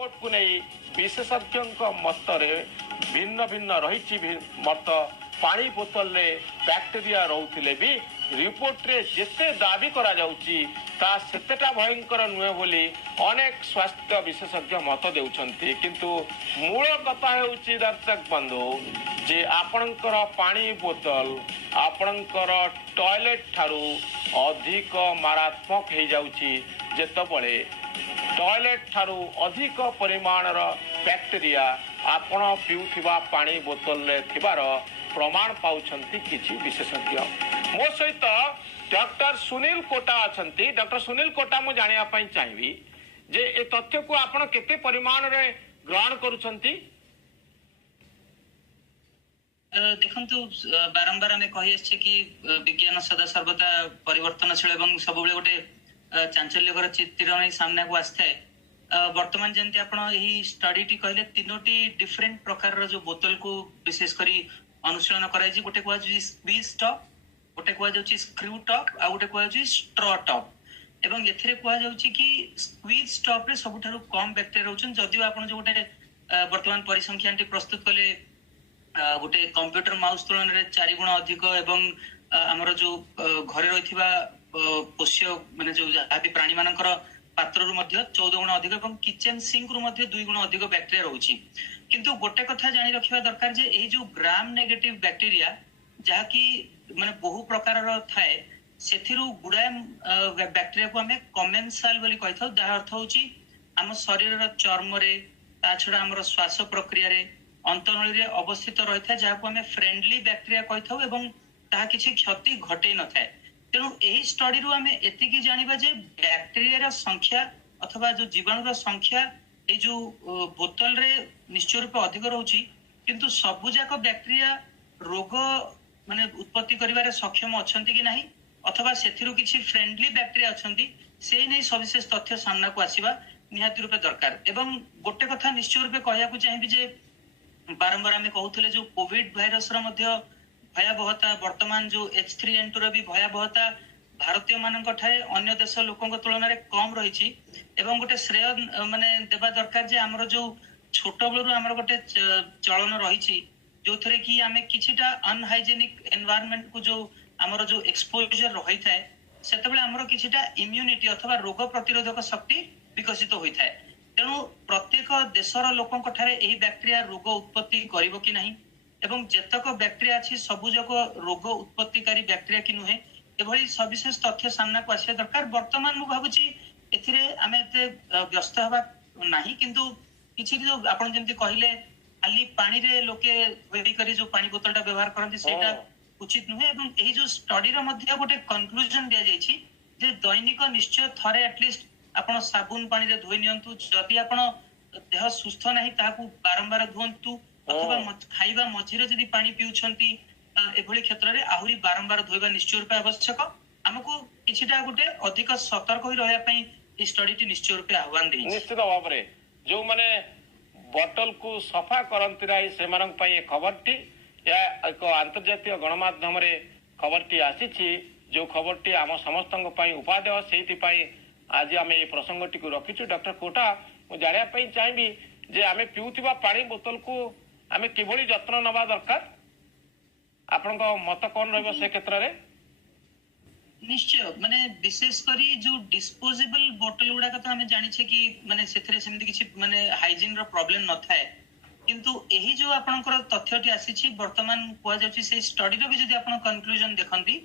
Report को नहीं विशेषज्ञ मतरे भिन्न भिन्न रही मत पानी बोतल रे बैक्टेरिया रोते भी रिपोर्ट रे जिते दाबी करा जाउची ता सेतेटा भयंकर नुहे बोली अनेक स्वास्थ्य विशेषज्ञ मत देउछंती किंतु मूल कथा हेउची दर्शक बंधु जे आपणकर पानी बोतल आपणकर टॉयलेट ठारू अधिक मारात्मक हो जाउची जेतबळे टॉयलेट ठारू अधिक परिमाणर बैक्टेरिया आपण पिउथिबा पानी बोतल रे थिबार प्रमाण पाउछंती किछि विशेषज्ञ। मो सहित डॉक्टर सुनील कोटा अछंती। डॉक्टर सुनील कोटा मु जानिया पई चाहिबी जे ए तथ्य को आपण केते परिमाण रे ग्रहण करूछंती। देखंतु बारंबार आमे कहि आछे कि विज्ञान सदा सर्वदा परिवर्तनशील एवं सब बेले गोटे चांचल्यकर चित्र नहीं सामने को आस्था है। वर्तमान जंती आपण एही स्टडी टी कहले तीनोटी डिफरेंट प्रकार जो बोतल को विशेष करी अनुशीलन कराई जी। गोटे कुआ स्क्वीज टॉप, गोटे कुआ जाउची स्क्रू टॉप, आ गोटे कुआ जाउची स्ट्रॉ टॉप। एवं एथिरे कुआ जाउची कि स्क्वीज टॉप रे सबुठारु कम बैक्टेरिया रहउछन। जदिও आपण जो गोटे वर्तमान परिसंख्यानटी प्रस्तुत कले गोटे कंप्यूटर माउस तुलन रे 4 गुण अधिक एवं हमर जो घरे रहिथिबा पोष्य माने जो जाति प्राणी मानकर पात्र रु मध्य 14 गुण अधिक एवं किचन सिंक रु मध्य 2 गुण अधिक बैक्टेरिया रहउची। किंतु गोटे कथा जानि रखिबा दरकार जे एही जो ग्राम नेगेटिव बैक्टेरिया जहा कि माने बहु प्रकार रो थाए सेथिरु गुडा बैक्टेरिया को हमें कमेंसाल बोली कहथौ। जहा अर्थ होची हम शरीर रो चर्म रे ता छडा हमर श्वास प्रक्रिया रे अंतनळी रे अवस्थित रहिथा जहा को हमें फ्रेंडली बैक्टेरिया कहथौ एवं ता किछि क्षति घटे न थाए। तेणु यही स्टडी रू आमे एतिकी जानिबा जे बैक्टेरिया संख्या अथवा जो जीवाणु संख्या ए जो बोतल रे निश्चय रूप अधिक रहउची किंतु सबु जाक बैक्टेरिया रोग माने उत्पत्ति करिवारे सक्षम अछंती कि नाही अथवा सेथिरु किछि फ्रेंडली बैक्टेरिया अछंती से नै सविशेष तथ्य सामना को आसीबा निहाती रूपे दरकार। एवं गोटे कथा निश्चय रूपे कहया को चाहिबी जे बारंबार आमे कहउथले जो कोविड भाइरस रो मध्य भयावहता वर्तमान जो H3N2 रो भी भयावहता भारतीय मानक ठारे अन्य देश लोकଙ୍କ तुलना कम रही एवं गोटे श्रेय माने देबा दरकार जे हमर जो छोट बेलू हमर गोटे चलन रही जो थरे कि आमे किछिटा अनहाइजेनिक एनवायरनमेंट को जो हमर जो एक्सपोजर रही थाए सेतबेले हमर किछिटा इम्यूनिटी अथवा रोग प्रतिरोधक शक्ति विकसित होई थाए। तेणु प्रत्येक देशर लोकଙ୍କ ठारे एही बैक्टेरिया रोग उत्पत्ति करिवो कि नहीं एवं जेतक बैक्टेरिया अछि सबुजक रोग उत्पत्तिकारी बैक्टेरिया कि नुहे एभली सविशेष तथ्य सामना को आसिया दरकार। वर्तमान मु भाबुची एथिरे आमे एते व्यस्त हबा नाही किंतु किछि जो आपण जेंति कहिले खाली पानी रे लोके वेडी करी जो पानी बोतलटा व्यवहार करନ୍ତି सेटा उचित नुहे एवं एही जो स्टडी रो मध्ये गोटे कंक्लूजन दिया जायछि जे दैनिक निश्चय थरे एटलिस्ट आपण साबुन पानी रे धोई नियंतु। जदि आपण देह सुस्थ नाही ताकू बारंबार धोंतु अथवा खाइबा मझिरे जदि पानी पिउछंती एभली क्षेत्र रे आहुरी बारंबार धोइबा निश्चय रूपे आवश्यक। हमकु किछिटा गोटे अधिक सतर्क होई रहया पई ई स्टडी टी निश्चय रूपे आह्वान देई। निश्चित भाव रे जो माने बोतल को सफा करंती राई सेमानक पई ए खबरटी या एक अंतर्जातीय गणमाध्यम रे खबरटी आसीछि जो खबरटी आम समस्तक पई उपादेय सेति पई आज आमे ए प्रसंगटी को रखिछु। डॉक्टर कोटा मु जानिया पई चाहिबी जे आमे पिउथिबा पानी बोतल को आमे किभली जत्न नबा दरकार आपनका मत कोन रहबो से क्षेत्र रे। निश्चय माने विशेष करी जो डिस्पोजेबल बोतल गुडा कथा हमें जानि छे कि माने सेथरे सेमति किछि माने हाइजीन रो प्रॉब्लम न थाए किंतु एही जो आपनकर तथ्यटी आसी छी वर्तमान कोआ जाउची से स्टडी रो भी जदि आपन कंक्लूजन देखंती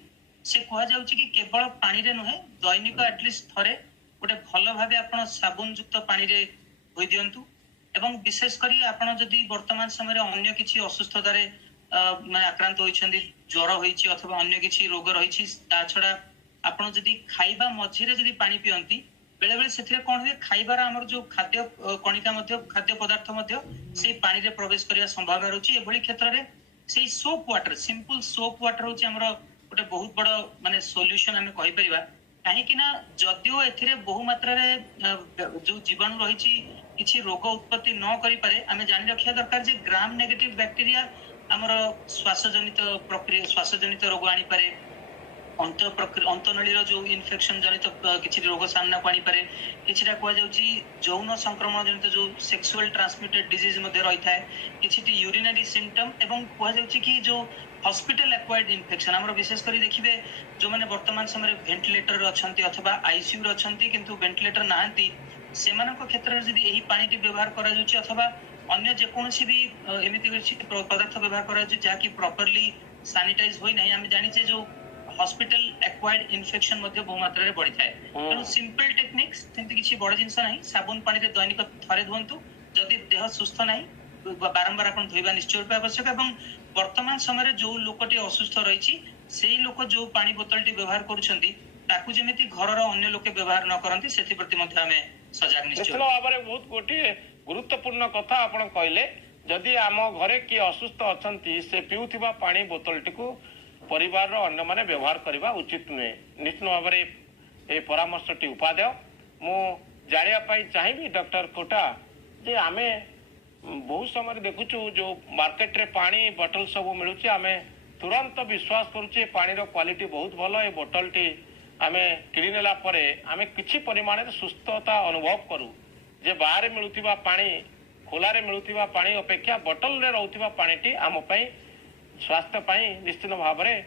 से कोआ जाउची कि केवल पानी रे नहे दैनिक एटलिस्ट थरे गोटे भलो भाबे आपन साबुन युक्त पानी रे होई दियंतु एवं विशेष करी आपण जदि वर्तमान समय अन्य किछि असुस्थता रे माने आक्रांत होइछन्ती ज्वर होइछि अथवा अन्य किछि रोग रहिछि ता छडा आपण जदि खाइबा मझिरे जदि पानी पियंती बेले बेले सेथिरे कोन होय खाइबार हमर जो खाद्य कणिका मध्ये खाद्य पदार्थ मध्ये से पानी रे प्रवेश करिया संभावना रहउछि। एभली क्षेत्र रे से soap water simple soap water होछि हमर गोटे बहुत बड़ माने सॉल्यूशन हमें कहि परिबा काहे कि ना जदियो एथिरे बहु मात्रा रे जो जीवाणु रहिछि किछि रोग उत्पत्ति न करि पारे हमें जानि रखिया दरकार जे ग्राम नेगेटिव बैक्टेरिया हमर श्वास जनित प्रक्रिया श्वास जनित रोग आनी पारे अंतनळीर जो इन्फेक्शन जनित किसी रोग सामना को आनीपे किसी यौन संक्रमण जनित जो सेक्सुअल ट्रांसमिटेड डिजीज रही है किसी यूरिनरी सिम्पटम एवं कहुच्छी कि जो हॉस्पिटल एक्वायर्ड इन्फेक्शन आम विशेषकर देखिए जो मैंने वर्तमान समय वेंटिलेटर अच्छा अथवा आईसीयू अच्छा किंतु वेंटिलेटर नहांती से क्षेत्र में जब यही पानी व्यवहार करा अथवा अन्य जेकोसी भी एमती पदार्थ व्यवहार करा जहाँकि प्रॉपर्ली सैनिटाइज होई नहीं आम जानी जो हॉस्पिटल एक्वायर्ड इन्फेक्शन बहु मात्रा बढ़ी थाए तेणु सिंपल टेक्निक्स सेमती किसी बड़ जिनस ना साबुन पानी रे दैनिक थरे धुंतु जदि देह सुस्थ ना बारंबार आप धोवा निश्चय रूप आवश्यक और वर्तमान समय जो लोकटी असुस्थ रही से लोक जो पानी बोतल टी व्यवहार करुँच जमी घर अन्य लोके व्यवहार न करती से सजग निश्चय भाव में बहुत गोटे गुरुत्वपूर्ण कथा आपण कहले जदि आम घरे किए असुस्थ अच्छा से पीउथिबा पानी बोतल टी परिवार अन्य माने व्यवहार करने उचित नुहे निश्चित भाव में ये परामर्श टी उपादेय मु जानापी चाहिए डॉक्टर कोटा जे आमे बहुत समय देखुचु जो मार्केट रे पानी बोतल सब मिलूँ आम तुरंत विश्वास करुचे पानी क्वालिटी बहुत भल ये बोतल टी आम किणी नेला परे आमे किछि परिमाण सुस्थता अनुभव करूँ जे बाहर मिलुथिबा पानी खोलारे मिलुथिबा पानी अपेक्षा बोतल रे रहउथिबा पानी टी आम पई स्वास्थ्य पाई निश्चित भाव में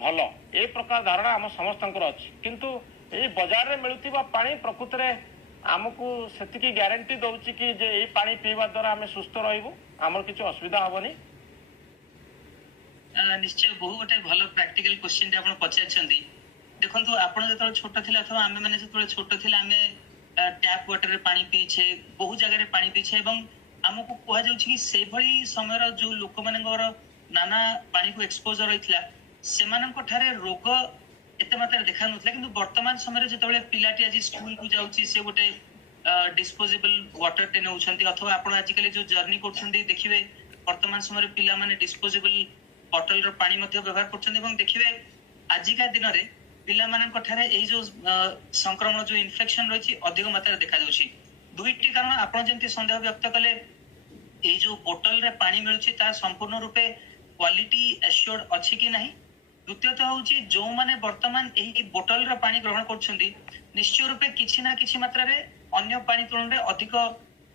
भल ए प्रकार धारणा आम समस्त अच्छी किंतु ये बाजार में मिलुथिबा पानी प्रकृत में आमको सेतिकी ग्यारंटी दउची कि जे ए पानी पीवा द्वारा आम सुस्थ रहबु आमर किछि असुविधा हबनी निश्चय बहुत गोटे भल प्रैक्टिकल क्वेश्चन आप पचारि देखो आप जो छोट थे अथवा आम मैंने जो छोट थे आम टैप वाटर रे पानी पीछे बहुत जगह पानी पीछे आमको कहुच्छी से समय जो लोक मान नाना पानी को एक्सपोजर होता से रोग एत मात्रा देखा ना कि वर्तमान समय जो पिलाटी आज स्कूल को जाऊँगी गोटे डिस्पोजेबल वाटर टे नौ अथवा आप आजिकल जो जर्नी कर देखिए वर्तमान समय पिला माने डिस्पोजेबल बॉटल रो पानी व्यवहार कर देखिए आजिका दिन में पिला जो संक्रमण जो इन्फेक्शन रही अधिक मात्रा देखा दुईटी कारण आप जमी सन्देह व्यक्त कले ये जो बोतल रे पानी मिलूँ संपूर्ण रूपे क्वालिटी एश्योर्ड अच्छी कि नहीं द्वितीयतः हूँ जो मैंने वर्तमान यही बोतल रो पानी ग्रहण कर निश्चय रूपे किसी ना किसी मात्रा रे अन्य पानी तुलन में अधिक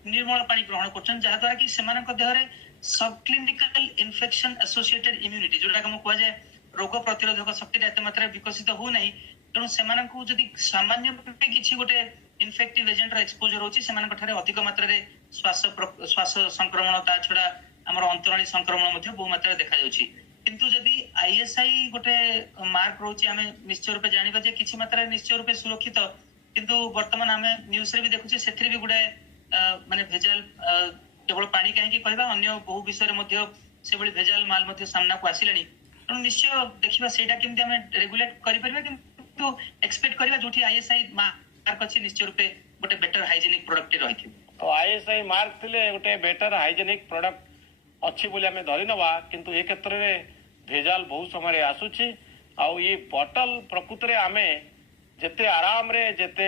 निर्मल पानी ग्रहण कर जहाद्वारा कि देह सब क्लिनिकल इन्फेक्शन एसोसिएटेड इम्यूनिटी जोटा कहुए रोग प्रतिरोधक शक्ति एत मात्रा विकसित हो ना तेणु से सामान्य किसी गोटे इन्फेक्टिव एजेंट एक्सपोजर होती अधिक मात्रा श्वास संक्रमण ता छड़ा आमर अंतरणी संक्रमण बहु मात्रा देखा किंतु जदि आईएसआई गोटे मार्क रोचे आम निश्चय रूपे जाना जे किसी मात्रा निश्चय रूपे सुरक्षित किंतु वर्तमान आम न्यूज रे भी देखुचे से भी गुड़ाए माने भेजाल केवल पानी कहीं कहवा अन्य बहु विषय से भेजाल माल सामना को आसिले तेणु निश्चय देखा सेटा केमती आम रेगुलेट करें एक्सपेक्ट करवा जो आईएसआई मार्क अच्छी निश्चय रूपे गोटे बेटर हाइजेनिक प्रोडक्ट रही तो आईएसआई मार्क थिले गोटे बेटर हाइजेनिक प्रोडक्ट अच्छी बोली आम धरी नवा किंतु ए क्षेत्र में भेजाल बहुत समय आसुची आउ ये बोतल प्रकृत में आम जेते आराम रे जेते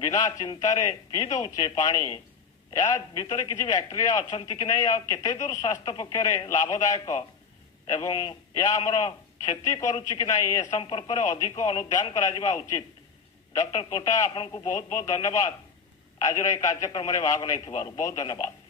बिना चिंता रे पी दौचे पानी या भितर किसी बैक्टेरिया अच्छा कि नहीं आ केते दूर स्वास्थ्य पक्ष लाभदायक एवं या आमर क्षति करुच्ची कि नहीं ए संपर्क में अधिक अनुध्यान करा उचित डॉक्टर कोटा आपन को बहुत बहुत धन्यवाद आज कार्यक्रम में भाग नहीं बहुत धन्यवाद।